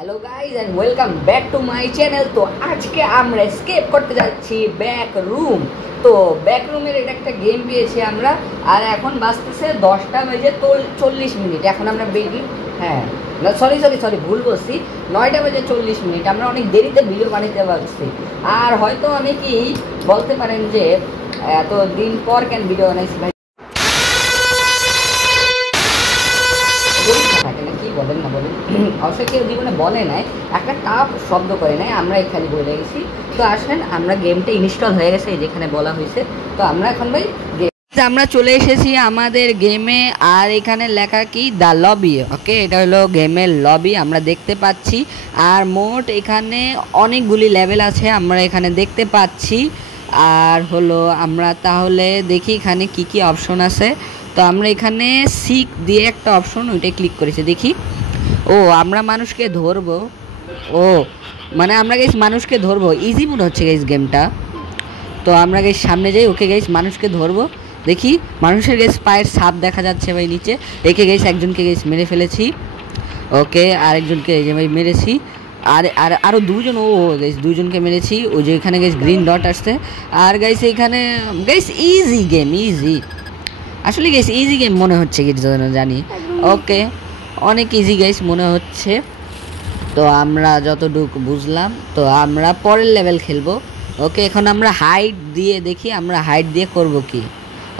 Hello guys and welcome back to my channel. तो आज के আমরা স্কেপ করতে যাচ্ছি ব্যাক রুম। তো ব্যাক রুমের এটা একটা গেম পেয়েছি আমরা, আর এখন বাজতেছে 10টা বেজে 40 মিনিট। এখন আমরা বেরিয়ে না সরি ভুল বলছি, 9টা বেজে 40 মিনিট। আমরা অনেক দেরিতে ভিডিও বানাতে পারছি। আর হয়তো অনেকেই বলতে পারেন যে এত দিন পর কেন ভিডিও বানাইছি ভাই, কি বলেন না বলেন, অবশ্যই কেউ জীবনে বলে নাই, একটা টাফ শব্দ করে নাই, আমরা খালি বলে গেছি। তো আসেন, আমরা গেমটা ইনস্টল হয়ে গেছে যেখানে বলা হয়েছে। তো আমরা এখন ভাই আমরা চলে এসেছি আমাদের গেমে, আর এখানে লেখা কি দ্য লবি। ওকে, এটা হলো গেমের লবি আমরা দেখতে পাচ্ছি। আর মোট এখানে অনেকগুলি লেভেল আছে আমরা এখানে দেখতে পাচ্ছি। আর হলো আমরা তাহলে দেখি এখানে কি কি অপশন আছে। তো আমরা এখানে সিক দিয়ে একটা অপশন, ওইটাই ক্লিক করেছি। দেখি ও আমরা মানুষকে ধরবো, ও মানে আমরা গাইস মানুষকে ধরবো। ইজি মনে হচ্ছে গাইস গেমটা। তো আমরা গাইস সামনে যাই। ওকে গাইস মানুষকে ধরবো। দেখি মানুষের গাইস পায়ের ছাপ দেখা যাচ্ছে ভাই নিচে। দেখে গাইস একজনকে গাইস মেরে ফেলেছি। ওকে, আরেকজনকে এই যে ভাই মেরেছি। আর আরও দুজন, ও গাইস দুজনকে মেরেছি। ওই যে এখানে গাইস গ্রিন ডট আসছে। আর গাইস এখানে গাইস ইজি গেম, ইজি আসলে গাইস ইজি গেম মনে হচ্ছে কি জানি। ওকে, অনেক ইজি গাইস মনে হচ্ছে। তো আমরা যতটুকু বুঝলাম, তো আমরা পরের লেভেল খেলবো। ওকে, এখন আমরা হাইট দিয়ে দেখি আমরা হাইট দিয়ে করব কি।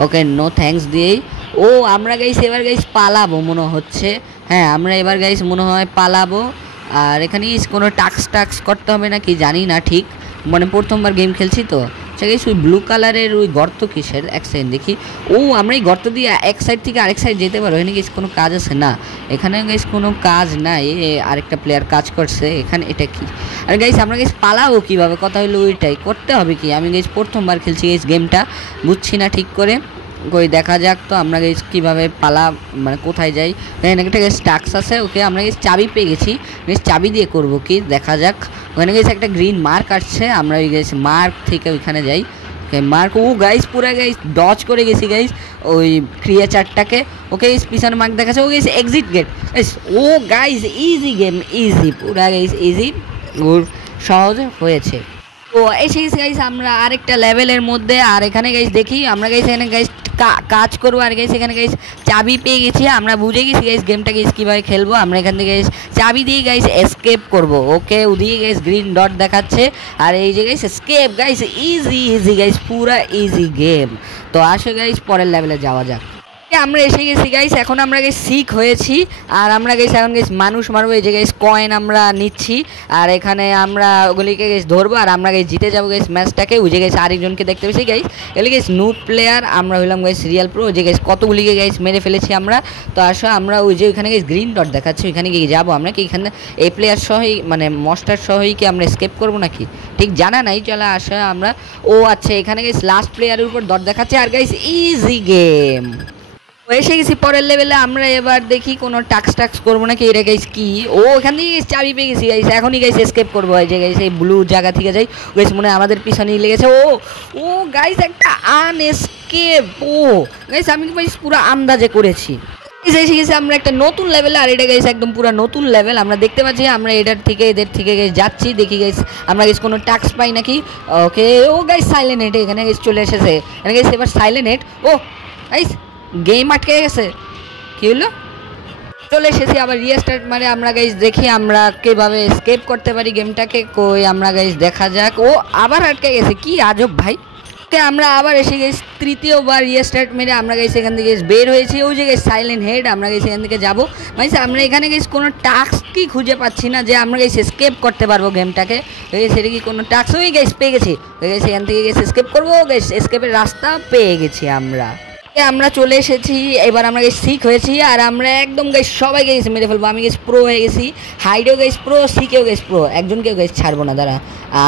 ওকে, নো থ্যাঙ্কস দিয়েই ও আমরা গাইস এবার গাইস পালাবো মনে হচ্ছে। হ্যাঁ, আমরা এবার গাইস মনে হয় পালাবো। আর এখানে কোনো টাক্স করতে হবে না কি জানি না ঠিক, মানে প্রথমবার গেম খেলছি তো। গাইস ওই ব্লু কালারের ওই গর্ত কিসের, এক সাইড দেখি। ও আমরা এই গর্ত দিয়ে এক সাইড থেকে আরেক সাইড যেতে পারো। এখানে গাইস কোনো কাজ আছে না, এখানে গাইস কোনো কাজ নাই। আরেকটা প্লেয়ার কাজ করছে এখানে, এটা কি? আর গাইস আমরা গাইস পালাবো কীভাবে, কথা হলো ওইটাই করতে হবে কি। আমি গাইস প্রথমবার খেলছি গাইস গেমটা, বুঝছি না ঠিক করে। কই দেখা যাক তো আমরা গাইস কীভাবে পালা, মানে কোথায় যাই। এখানে একটা গাইস টাক্স আছে। ওকে, আমরা গাইস চাবি পেয়ে গেছি। গাইস চাবি দিয়ে করবো কি দেখা যাক। ওখানে গেছে একটা গ্রিন মার্ক আসছে, আমরা ওই গেছি মার্ক থেকে ওইখানে যাই। মার্ক, ও গাইস পুরা গাইস ডজ করে গেছি গাইস ওই ক্রিয়েচারটাকে। ওকে গাইস পিছনে মার্ক দেখাচ্ছে, ও গাইস এক্সিট গেট। ও গাইস ইজি গেম, ইজি পুরা গাইস ইজি, সহজে হয়েছে। তো এসে গেছি গাইস আমরা আরেকটা লেভেলের মধ্যে। আর এখানে গাইস দেখি আমরা গাইস এখানে গাইস কাজ করবো। আর গাইস এখানে গাইস চাবি পেয়ে গেছি, আমরা বুঝে গেছি গাইস গেমটা গাইস কীভাবে খেলবো। আমরা এখান থেকে গাইস চাবি দিয়ে গাইস এসকেপ করবো। ওকে, ওদিকে গাইস গ্রিন ডট দেখাচ্ছে, আর এই যে guys escape. Guys easy guys, পুরা ইজি গেম। তো আসো গাইস পরের লেভেলে যাওয়া যাক। আমরা এসে গেছি গাইস, এখন আমরা গাইস সিক হয়েছি। আর আমরা গাইস এখন গাইস মানুষ মারবো। এই যে গাইস কয়েন আমরা নিচ্ছি, আর এখানে আমরা ওগুলিকে গাইস ধরবো। আর আমরা গাইস জিতে যাবো গাইস ম্যাচটাকে। ওই যে গাইস আরেকজনকে দেখতে পেয়েছি গাইস, এগুলি গাইস নুট প্লেয়ার, আমরা হইলাম গাইস রিয়েল প্রো। ওই যে গাইস কতগুলিকে গাইস মেরে ফেলেছি আমরা। তো আসো আমরা ওই যে ওইখানে গাইস গ্রিন ডট দেখাচ্ছে, ওইখানে গিয়ে যাবো আমরা। কি এখানে এই প্লেয়ার সহই, মানে মস্টার সহই কি আমরা স্কেপ করবো নাকি ঠিক জানা নাই। চলে আসো আমরা। ও আচ্ছা, এখানে গাইস লাস্ট প্লেয়ারের উপর ডট দেখাচ্ছে। আর গাইস ইজি গেম এসে গেছি পরের লেভেলে। আমরা এবার দেখি কোনো টাক্স করবো নাকি। এটা গাইস কি, ও এখান থেকে চাবি পেয়ে গেছি গাইস, এখনই গাইস এসকেপ করবো। এই যে গাইস এই ব্লু জায়গা থেকে যাই, গাইস মনে হয় আমাদের পিছনেই লেগেছে। ও গাইস একটা আনএসকেপ। ও গাইস আমি গাইস পুরো আন্দাজে করেছি। এসে গেছি আমরা একটা নতুন লেভেলে। আর এটা গাইস একদম পুরো নতুন লেভেল। আমরা দেখতে পাচ্ছি আমরা এদের থেকে গাইস যাচ্ছি। দেখি গাইস আমরা গাইস কোনো টাক্স পাই নাকি। ওকে, ও গাইস সাইলেন্ট হেড এখানে গাইস চলে এসেছে। এখানে গাইস এবার সাইলেন্ট হেড। ও গাইস গেম আটকে গেছে, কি হলো? চলে এসেছি আবার রিস্টার্ট মারে। আমরা গাইস দেখি আমরা কীভাবে স্কেপ করতে পারি গেমটাকে। কই আমরা গাইস দেখা যাক। ও আবার আটকে গেছে, কি আজব ভাই। আমরা আবার এসে গেছি তৃতীয়বার রিস্টার্ট মেরে। আমরা গাইস এখান থেকে বের হয়েছি। ওই যে গাইস সাইলেন্ট হেড, আমরা গাইস এখান থেকে যাবো। গাইস আমরা এখানে গাইস কোনো টাস্ক কি খুঁজে পাচ্ছি না যে আমরা গাইস স্কেপ করতে পারবো গেমটাকে। সেটা কি কোনো টাস্ক? ওই গাইস পেয়ে গেছি, ওই গাইস এখান থেকে গাইস স্কেপ করবো। গাইস স্কেপের রাস্তা পেয়ে গেছি আমরা চলে এসেছি। এবার আমরা গাইস সিক হয়েছি, আর আমরা একদম গাইস সবাই গাইস মেরে ফেলবো। আমি গাইস প্রো হয়ে গেছি, হাইডেও গাইস প্রো, সিকেও গাইস প্রো, একজনকেও গাইস ছাড়বো না। দাঁড়া,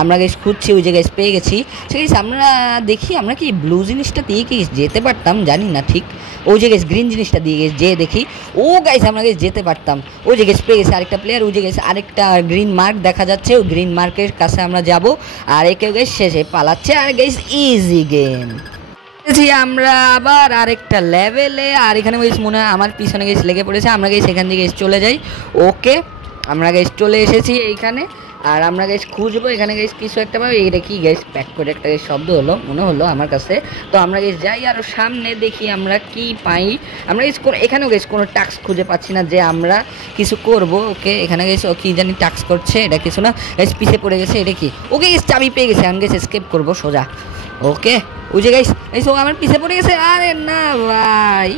আমরা গাইস খুঁজছি, ওই যে গাইস পেয়ে গেছি। সে গাইস আমরা দেখি আমরা কি ব্লু জিনিসটা দিয়ে কি যেতে পারতাম জানি না ঠিক। ওই যে গাইস গ্রিন জিনিসটা দিয়ে গেছে যে দেখি, ও গাইস আমরা গাইস যেতে পারতাম। ওই যে গাইস পেয়ে গেছে আরেকটা প্লেয়ার। ওই যে গাইস আরেকটা গ্রিন মার্ক দেখা যাচ্ছে, ওই গ্রিন মার্কের কাছে আমরা যাব। আর একেও গাইস শেষে পালাচ্ছে। আর গাইস ইজি গেম আমরা আবার আরেকটা লেভেলে। আর এখানে গাইস মনে হয় আমার পিছনে গাইস লেগে পড়েছে। আমরা গাইস এখান থেকে চলে যাই। ওকে, আমরা গাইস চলে এসেছি এইখানে, আর আমরা গাইস খুঁজবো এখানে গাইস কিছু একটা পাবো। এটা কি গাইস প্যাক করে একটা শব্দ হলো মনে হলো আমার কাছে। তো আমরা গাইস যাই আরও সামনে, দেখি আমরা কি পাই। আমরা গাইস এখানেও গাইস কোনো টাস্ক খুঁজে পাচ্ছি না যে আমরা কিছু করব। ওকে এখানে গাইস ও কি জানি টাস্ক করছে, এটা কিছু না গাইস, পিছে পড়ে গেছে। এটা কি? ওকে গাইস চাবি পেয়ে গেছে, আমি গাইস স্কেপ করবো সোজা। ওকে ওই যে গাইস গাইস ও আমার পিছে পড়ে গেছে। আরে না ভাই,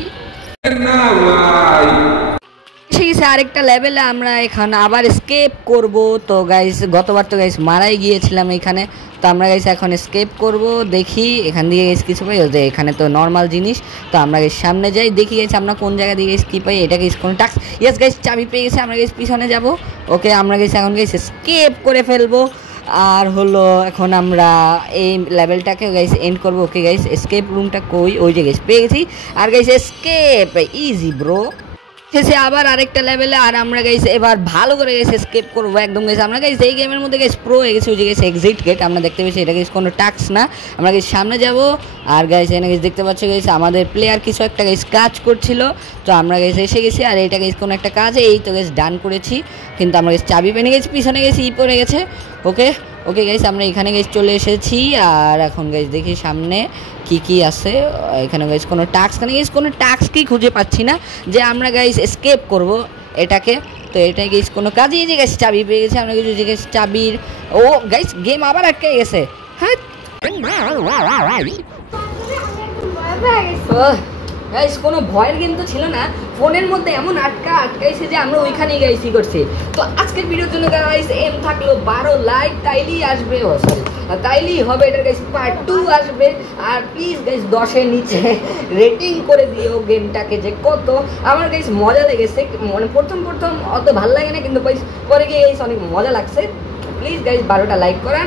এসে গেছে আরেকটা লেভেলে, আমরা এখানে আবার স্কেপ করব। তো গাইস গতবার তো গাইস মারাই গিয়েছিলাম এখানে, তো আমরা গাইস এখন স্কেপ করব। দেখি এখান দিয়ে গাইস কিছু পাই, যে এখানে তো নর্মাল জিনিস। তো আমরা গাইস সামনে যাই, দেখি গাইস আমরা কোন জায়গা দিয়ে গাইস কি পাই। এটা গাইস কোনো টাস্ক, ইয়েস গাইস চাবি পেয়ে গেছে, আমরা গাইস পিছনে যাব। ওকে আমরা গাইস এখন গাইস স্কেপ করে ফেলবো। আর হলো এখন আমরা এই লেভেলটাকে গাইস এন্ড করবো। ওকে গাইস স্কেপ রুমটা কই, ওই যে গাইস পেয়ে গেছি। আর গাইস স্কেপ ইজি ব্রো, শেষে আবার আরেকটা লেভেলে। আর আমরা গাইস এবার ভালো করে গেছে স্কেপ করবো একদম গাইস। আমরা গাইস এই গেমের মধ্যে গাইস প্রো হয়ে গেছে। ওই যে গেছে এক্সিট গেট আমরা দেখতে পাচ্ছি, এটা গাইস কোনো টাস্ক না। আমরা গাইস সামনে যাব, আর গাইস এখানে গাইস দেখতে পাচ্ছি গাইস আমাদের প্লেয়ার কিছু একটা গাইস কাজ করছিল। তো আমরা গাইস এসে গেছি, আর এটা গাইস কোনো একটা কাজ, এই তো গাইস ডান করেছি। কিন্তু আমরা গাইস চাবি পেয়ে গেছি, পিছনে গেছি ই পড়ে গেছে। ওকে ওকে গাইস আমরা এখানে গাইস চলে এসেছি। আর এখন গাইস দেখি সামনে কি কি আছে। এখানে গাইস কোনো টাস্ক নেই গাইস, কোনো টাস্কই খুঁজে পাচ্ছি না যে আমরা গাইস স্কেপ করব এটাকে। তো এটা গাইস কোনো কাজই, এই যে গাইস চাবি পেয়ে গেছে আমরা কিছু, যে গাইস চাবির ও গাইস গেম আবার আটকে গেছে। হ্যাঁ গাইস কোনো ভয়ের কিন্তু ছিল না, ফোনের মধ্যে এমন আটকাইছে যে আমরা ওইখানেই গাইসই করছি। তো আজকের ভিডিওর জন্য গাইস এম থাকলো 12 লাইক, তাইলেই আসবে, সরি তাইলেই হবে এটার গাইস পার্ট 2 আসবে। আর প্লিজ গাইস 10-এর নিচে রেটিং করে দিও গেমটাকে, যে কত আমার গাইস মজা লেগেছে। মানে প্রথম অত ভালো লাগে না, কিন্তু গাইস পরে গিয়ে গাইস অনেক মজা লাগছে। প্লিজ গাইস 12টা লাইক করেন।